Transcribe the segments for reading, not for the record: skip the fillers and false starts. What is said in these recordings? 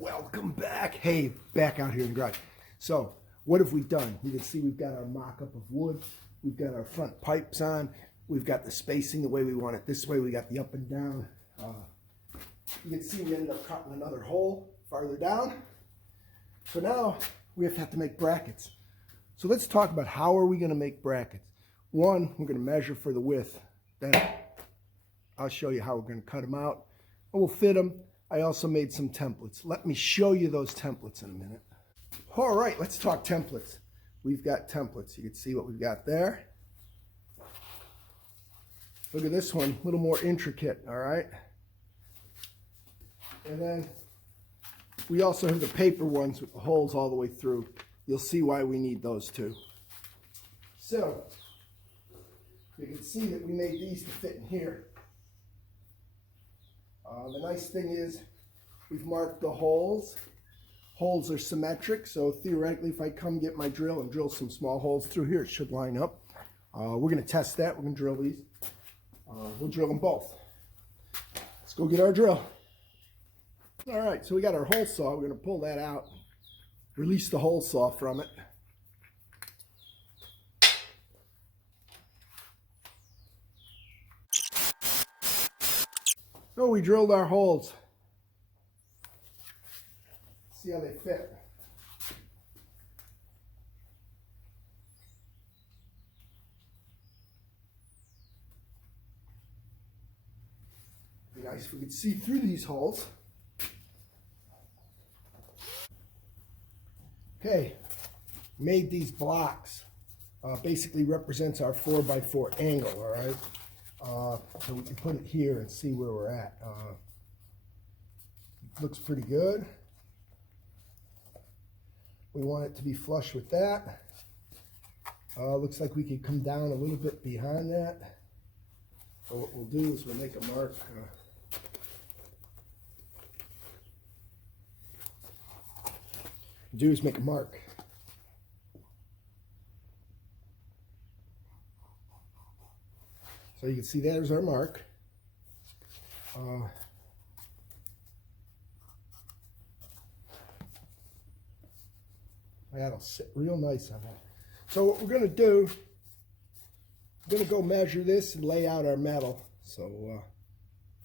Welcome back. Hey, back out here in the garage. So, what have we done? You can see we've got our mock-up of wood. We've got our front pipes on. We've got the spacing the way we want it this way. We got the up and down. You can see we ended up cutting another hole farther down. So now we have to make brackets. So let's talk about how are we going to make brackets. One, we're going to measure for the width. Then I'll show you how we're going to cut them out. And we'll fit them. I also made some templates. Let me show you those templates in a minute. All right, let's talk templates. We've got templates. You can see what we've got there. Look at this one, a little more intricate, all right? And then we also have the paper ones with the holes all the way through. You'll see why we need those too. So, you can see that we made these to fit in here. The nice thing is we've marked the holes. Holes are symmetric, so theoretically if I come get my drill and drill some small holes through here, it should line up. We're going to test that. We're going to drill these. We'll drill them both. Let's go get our drill. All right, so we got our hole saw. We're going to pull that out, release the hole saw from it. So we drilled our holes. See how they fit. Be nice if we could see through these holes. Okay, made these blocks. Basically represents our 4x4 angle, all right? So we can put it here and see where we're at. Looks pretty good. We want it to be flush with that. Looks like we could come down a little bit behind that. So what we'll do is we'll make a mark. Make a mark. So you can see there's our mark. That'll sit real nice on that. So what we're going to do, we're going to go measure this and lay out our metal. So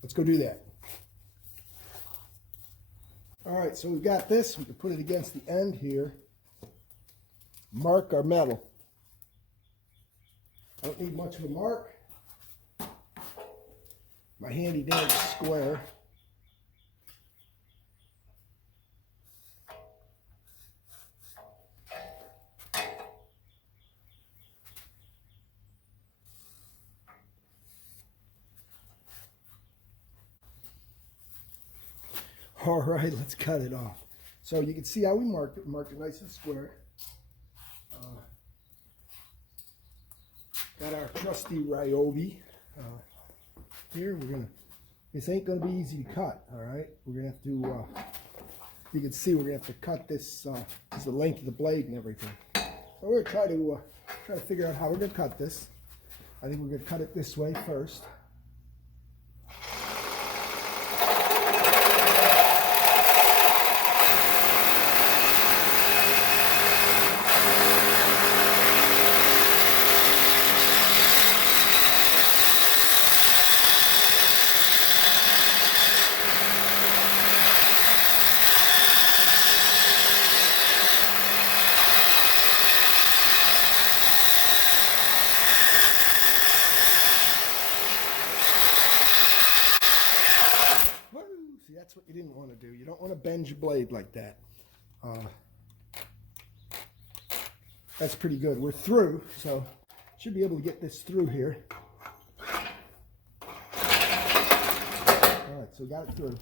let's go do that. All right, so we've got this. We can put it against the end here. Mark our metal. I don't need much of a mark. My handy dandy square. All right, let's cut it off. So you can see how we marked it. Marked it nice and square. Got our trusty Ryobi. Here this ain't gonna be easy to cut. All right, we're gonna have to. You can see we're gonna have to cut this. This is the length of the blade and everything. So we're gonna try to figure out how we're gonna cut this. I think we're gonna cut it this way first. That's what you didn't want to do. You don't want to bend your blade like that. That's pretty good. We're through, so should be able to get this through here. All right, so we got it through.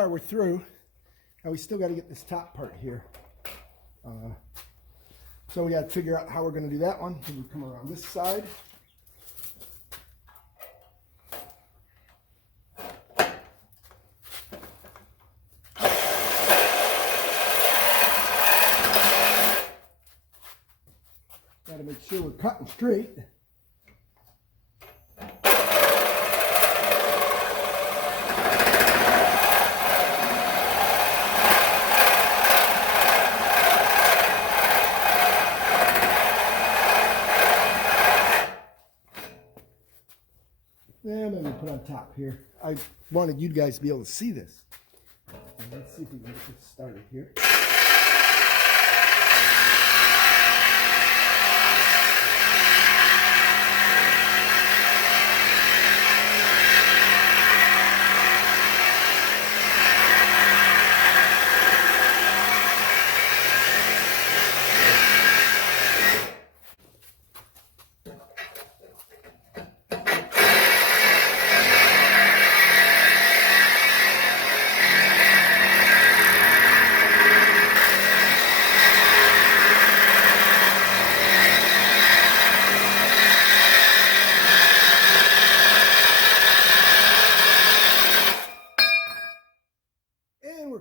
are, we're through. Now we still got to get this top part here. So we got to figure out how we're going to do that one. We come around this side. Got to make sure we're cutting straight. And then we put on top here. I wanted you guys to be able to see this. And let's see if we can get this started here.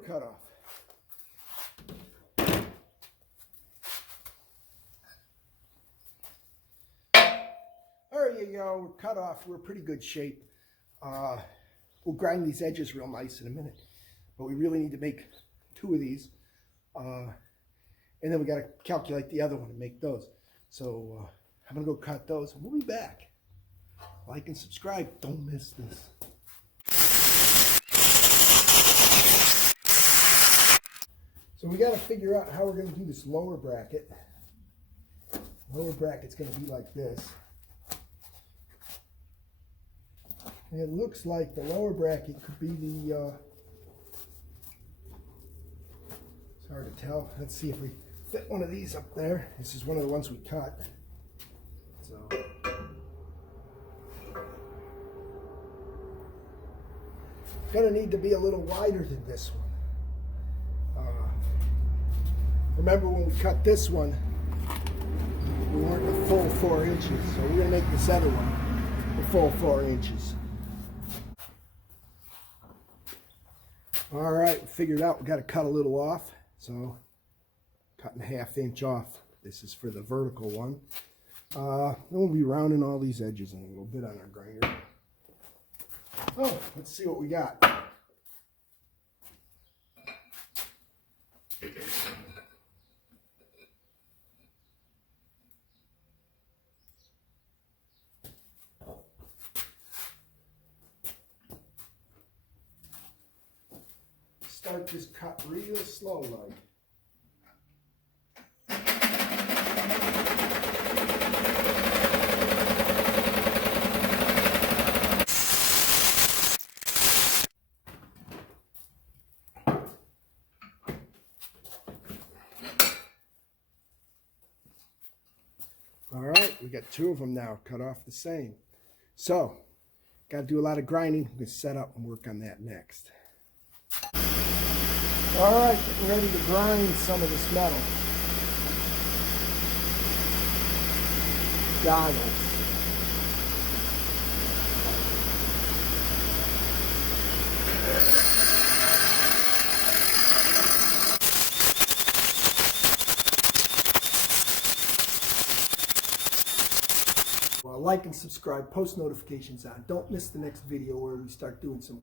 Cut off. There you go, we're cut off. We're in pretty good shape. We'll grind these edges real nice in a minute, but we really need to make 2 of these. And then we got to calculate the other one and make those. So I'm going to go cut those and we'll be back. Like and subscribe. Don't miss this. So we got to figure out how we're going to do this lower bracket. Lower bracket's going to be like this. And it looks like the lower bracket could be the, it's hard to tell. Let's see if we fit one of these up there. This is one of the ones we cut. So, it's going to need to be a little wider than this one. Remember when we cut this one, we weren't the full 4 inches, so we're going to make this other one the full 4 inches. All right, figured out we got to cut a little off, so cutting 1/2 inch off. This is for the vertical one. Then we'll be rounding all these edges in a little bit on our grinder. Oh, let's see what we got. Start this cut real slow like. All right, we got 2 of them now cut off the same. So, got to do a lot of grinding. We're going to set up and work on that next. All right, getting ready to grind some of this metal. Goggles. Well, like and subscribe, post notifications on. Don't miss the next video where we start doing some